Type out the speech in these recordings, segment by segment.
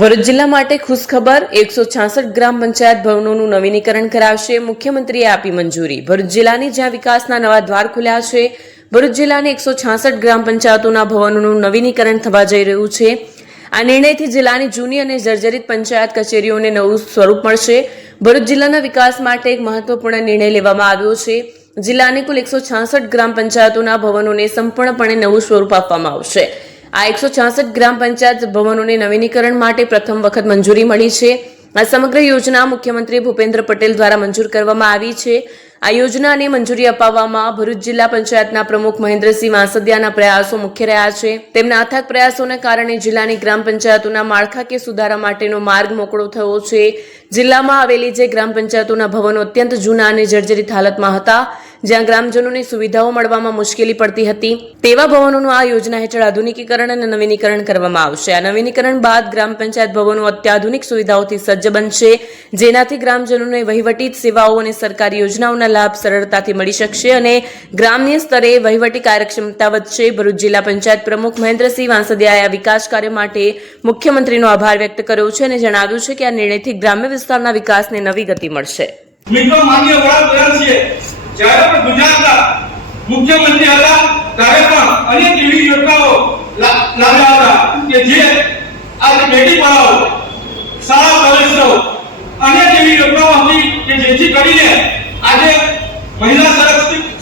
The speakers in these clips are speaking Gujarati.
ભરૂચ જિલ્લા માટે ખુશખબર એકસો છાસઠ ગ્રામ પંચાયત ભવનોનું નવીનીકરણ કરાવશે. મુખ્યમંત્રીએ આપી મંજૂરી. ભરૂચ જિલ્લાની જ્યાં વિકાસના નવા દ્વાર ખુલ્યા છે, ભરૂચ જિલ્લાની એકસો છાસઠ ગ્રામ પંચાયતોના ભવનોનું નવીનીકરણ થવા જઈ રહ્યું છે. આ નિર્ણયથી જિલ્લાની જૂની અને જર્જરિત પંચાયત કચેરીઓને નવું સ્વરૂપ મળશે. ભરૂચ જિલ્લાના વિકાસ માટે એક મહત્વપૂર્ણ નિર્ણય લેવામાં આવ્યો છે. જિલ્લાની કુલ એકસો છાસઠ ગ્રામ પંચાયતોના ભવનોને સંપૂર્ણપણે નવું સ્વરૂપ આપવામાં આવશે. આ એકસો છાસઠ ગ્રામ પંચાયત ભવનોને નવીનીકરણ માટે પ્રથમ વખત મંજૂરી મળી છે. આ સમગ્ર યોજના મુખ્યમંત્રી ભૂપેન્દ્ર પટેલ દ્વારા મંજૂર કરવામાં આવી છે. આ યોજનાને મંજૂરી અપાવવામાં ભરૂચ જિલ્લા પંચાયતના પ્રમુખ મહેન્દ્રસિંહ વાંસદિયાના પ્રયાસો મુખ્ય રહ્યા છે. તેમના અથાગ પ્રયાસોને કારણે જિલ્લાની ગ્રામ પંચાયતોના માળખાકીય સુધારા માટેનો માર્ગ મોકળો થયો છે. જિલ્લામાં આવેલી જે ગ્રામ પંચાયતોના ભવનો અત્યંત જૂના અને જર્જરિત હાલતમાં હતા જ્યાં ગ્રામજનોને સુવિધાઓ મળવામાં મુશ્કેલી પડતી હતી. તેવા ભવનોનું આ યોજના હેઠળ આધુનિકીકરણ અને નવીનીકરણ કરવામાં આવશે. આ નવીનીકરણ બાદ ગ્રામ પંચાયત ભવનો અત્યાધુનિક સુવિધાઓથી સજ્જ બનશે, જેનાથી ગ્રામજનોને વહીવટી સેવાઓ અને સરકારી યોજનાઓના લાભ સરળતાથી મળી શકશે અને ગ્રામ્ય સ્તરે વહીવટી કાર્યક્ષમતા વધશે. ભરૂચ જિલ્લા પંચાયત પ્રમુખ મહેન્દ્રસિંહ વાંસદિયાએ આ વિકાસ કાર્ય માટે મુખ્યમંત્રીનો આભાર વ્યક્ત કર્યો છે અને જણાવ્યું છે કે આ નિર્ણયથી ગ્રામ્ય વિસ્તારના વિકાસને નવી ગતિ મળશે. મિત્રો, માન્ય વડાપ્રધાન છીએ મુખ્યમંત્રી હતા, ત્યારે પણ અનેક એવી યોજનાઓ લાવ્યા હતા કે જે આજે બેટી પઢાઓ, શાળા કોલેજો અનેક એવી યોજનાઓ હતી કે જેથી કરીને આજે મહિલા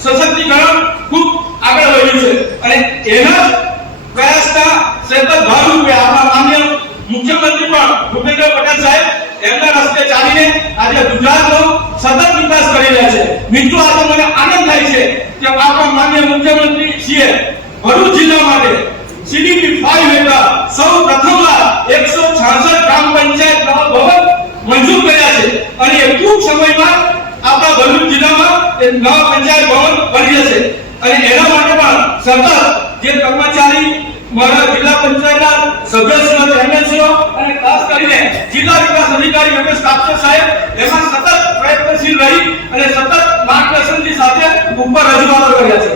સશક્તિકરણ ખૂબ આગળ વધ્યું છે. અને એના પ્રયાસના સતત ભાગરૂપે આપણા માન્ય મુખ્યમંત્રી પણ ભૂપેન્દ્ર પટેલ સાહેબ એમના રસ્તે ચાલીને આજે ગુજરાતનો સતત વિકાસ કરી રહ્યા છે મિત્રો આજે મને આનંદ થાય છે કે આપણા માન્ય મુખ્યમંત્રી છીએ ભરૂચ જિલ્લા માટે સીડીપી ફાઈવ હેઠળ સૌ પ્રથમવાર 166 ગ્રામ પંચાયત ભવન મંજૂર કર્યા છે. અને એ ટૂંક સમયમાં આપણા ભરૂચ જિલ્લામાં એ નવા પંચાયત ભવન બની જશે. અને એના માટે પણ સતત જે કર્મચારી મારા જિલ્લા પંચાયતના સભ્યશ્રીઓ ચેરમેનશ્રીઓ અને ખાસ કરીને જિલ્લા વિકાસ અધિકારી રમેશ કાપસે સાહેબ, એમાં સતત પ્રયત્નશીલ રહી અને સતત முப்பது ரஜினிகாந்த் அவர்கள் கிடையாது